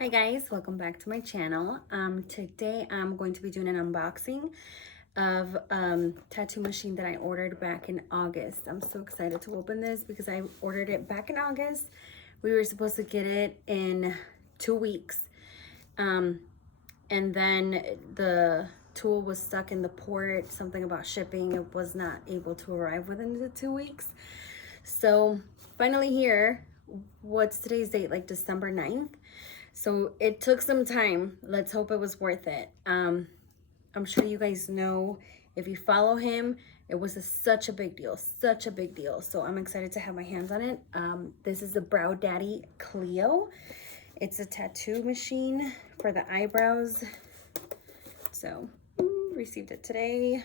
Hi guys, welcome back to my channel. Today I'm going to be doing an unboxing of tattoo machine that I ordered back in August. I'm so excited to open this because I ordered it back in August. We were supposed to get it in 2 weeks. And then the tool was stuck in the port, something about shipping. It was not able to arrive within the 2 weeks. So finally here, what's today's date? Like December 9th. So it took some time. Let's hope it was worth it. I'm sure you guys know, if you follow him, it was such a big deal, such a big deal. So I'm excited to have my hands on it. This is the Brow Daddy Cleo. It's a tattoo machine for the eyebrows. So received it today.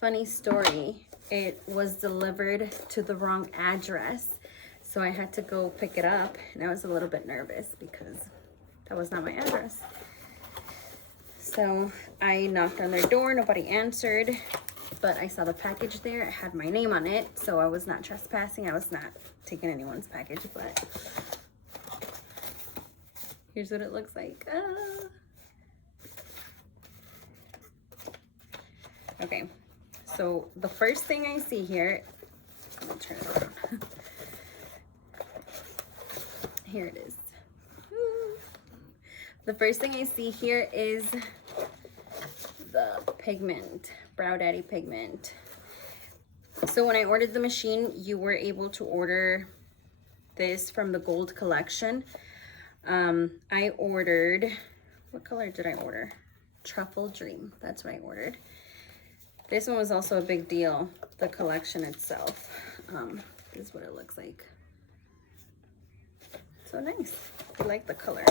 Funny story, it was delivered to the wrong address. So I had to go pick it up, and I was a little bit nervous because that was not my address. So I knocked on their door, nobody answered, but I saw the package there. It had my name on it, so I was not trespassing. I was not taking anyone's package, but here's what it looks like. Okay, so the first thing I see here, I'm gonna turn it around. Here it is. The first thing I see here is the pigment, Brow Daddy pigment. So when I ordered the machine, you were able to order this from the gold collection. I ordered, what color did I order? Truffle Dream, that's what I ordered. This one was also a big deal, the collection itself. This is what it looks like. So nice. I like the color.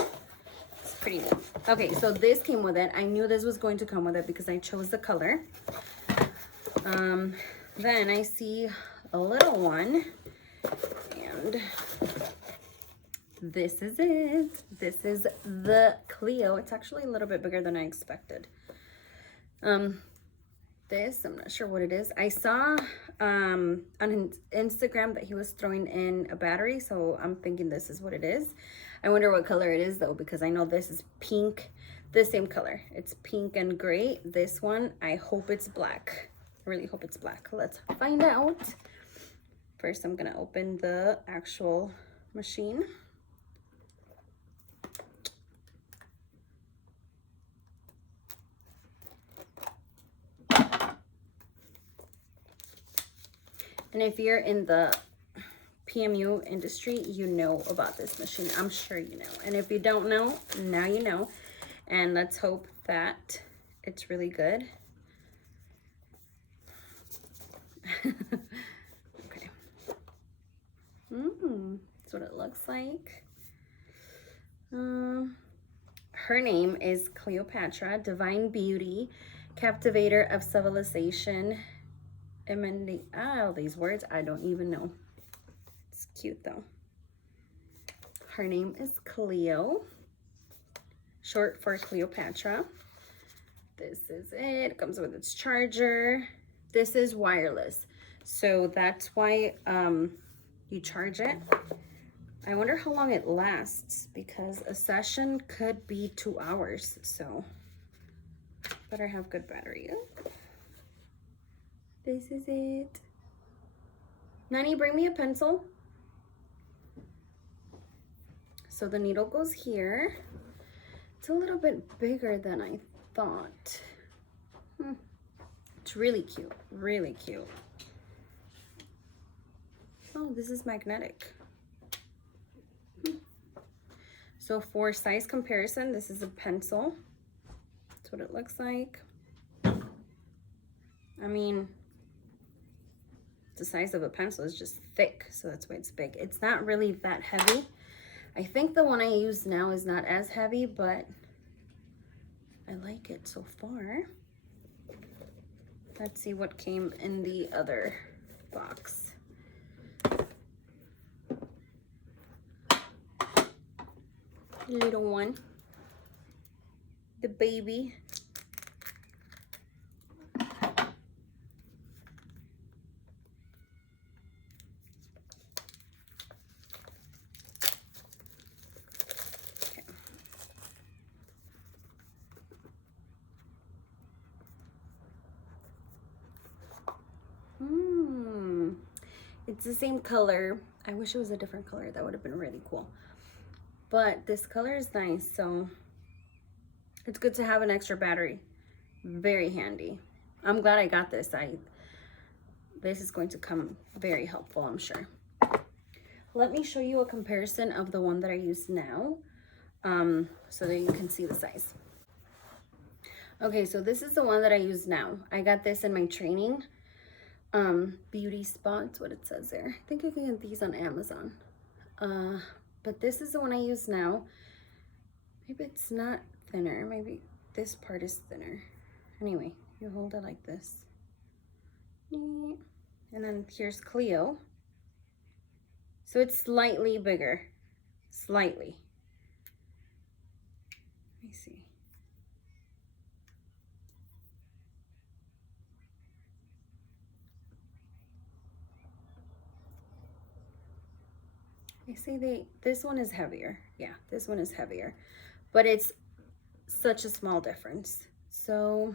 It's pretty neat. Okay, so this came with it. I knew this was going to come with it because I chose the color. Then I see a little one, and this is it. This is the Cleo. It's actually a little bit bigger than I expected. This, I'm not sure what it is. I saw on Instagram that he was throwing in a battery, so I'm thinking this is what it is. I wonder what color it is though, because I know this is pink, the same color. It's pink and gray. This one, I hope it's black. I really hope it's black. Let's find out. First, I'm gonna open the actual machine. And if you're in the PMU industry, you know about this machine. I'm sure you know. And if you don't know, now you know. And let's hope that it's really good. Okay. That's what it looks like. Her name is Cleopatra, Divine Beauty, Captivator of Civilization. All these words I don't even know. It's cute though. Her name is Cleo, short for Cleopatra. This is it. It comes with its charger. This is wireless, so that's why you charge it. I wonder how long it lasts, because a session could be 2 hours, so better have good battery. This is it. Nani, bring me a pencil. So the needle goes here. It's a little bit bigger than I thought. It's really cute, really cute. Oh, this is magnetic. So for size comparison, this is a pencil. That's what it looks like. I mean, the size of a pencil is just thick, so that's why it's big. It's not really that heavy. I think the one I use now is not as heavy, but I like it so far. Let's see what came in the other box. Little one, the baby. It's the same color. I wish it was a different color. That would have been really cool. But this color is nice, so it's good to have an extra battery. Very handy. I'm glad I got this. This is going to come very helpful, I'm sure. Let me show you a comparison of the one that I use now, so that you can see the size. Okay, so this is the one that I use now. I got this in my training. Beauty spots, what it says there. I think you can get these on Amazon. But this is the one I use now. Maybe it's not thinner. Maybe this part is thinner. Anyway, you hold it like this. And then here's Cleo. So it's slightly bigger. Slightly. Let me see. I see this one is heavier. Yeah, this one is heavier. But it's such a small difference. So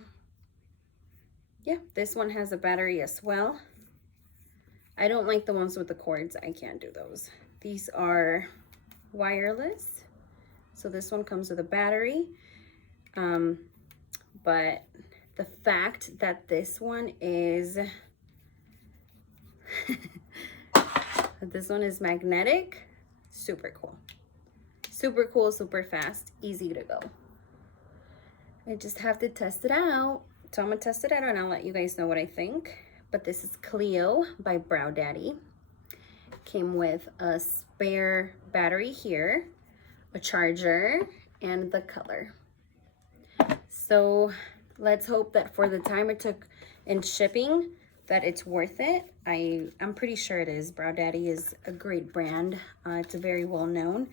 yeah, this one has a battery as well. I don't like the ones with the cords. I can't do those. These are wireless. So this one comes with a battery. But the fact that this one is this one is magnetic, super cool. Super cool, super fast, easy to go. I just have to test it out. So I'm gonna test it out and I'll let you guys know what I think. But this is Cleo by Brow Daddy. Came with a spare battery here, a charger, and the color. So let's hope that for the time it took in shipping, that it's worth it. I'm pretty sure it is. Brow Daddy is a great brand. It's very well known.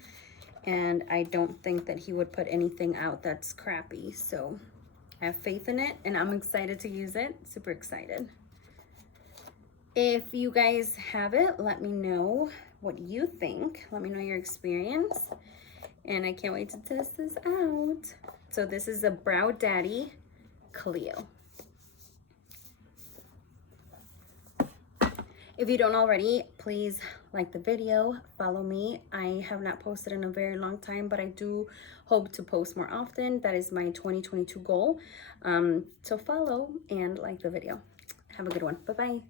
And I don't think that he would put anything out that's crappy. So I have faith in it and I'm excited to use it. Super excited. If you guys have it, let me know what you think. Let me know your experience. And I can't wait to test this out. So this is a Brow Daddy Cleo. If you don't already, please like the video, follow me. I have not posted in a very long time, but I do hope to post more often. That is my 2022 goal. So follow and like the video. Have a good one. Bye-bye.